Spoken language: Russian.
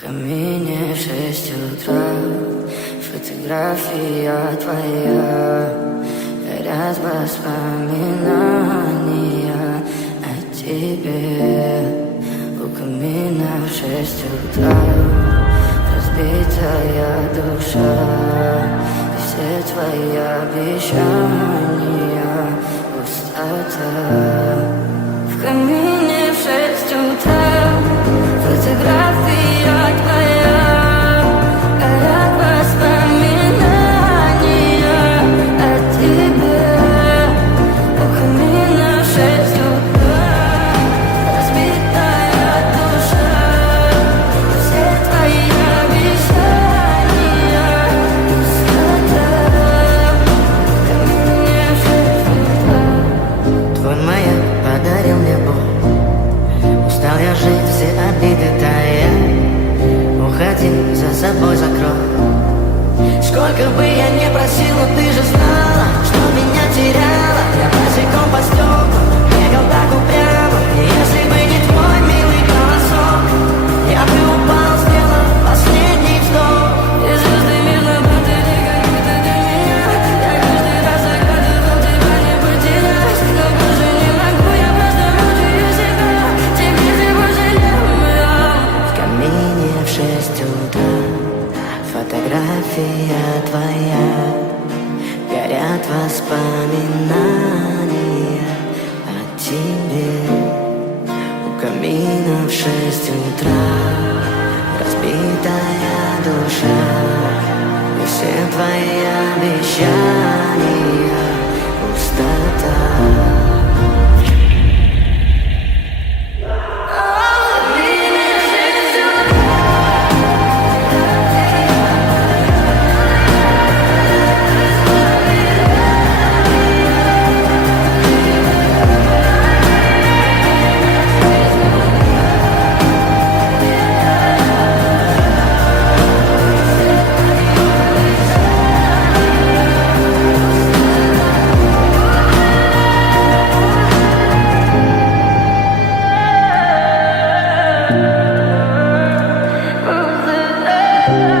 камине 6 утра, фотография твоя, горят воспоминания о тебе. У камина в 6 утра, разбитая душа, и все твои обещания пустота. В камине в 6 утра, фотография твоя, горят воспоминания о тебе. У камина в 6 утра, разбитая душа, все твои обещания пустота. В камине в 6 утра. Твой маяк подарил мне боль. Устал я жить, все обиды тая. Уходи, за собой закрой. Сколько бы я не просил, но ты же знала, что меня теряла. Я босиком по стеклам бегал так упрямо. И если бы не твой милый голосок, я бы упал, сделал последний вздох. И звезды мирно падали, как будто для меня. Я каждый раз загадывал тебя не потерять, но больше не могу, я просто мучаю себя. Теперь ты пожалел меня. В камине в 6 утра, фотография твоя, горят воспоминания о тебе. У камина в 6 утра, разбитая душа, и все твои обещания пустота. Oh,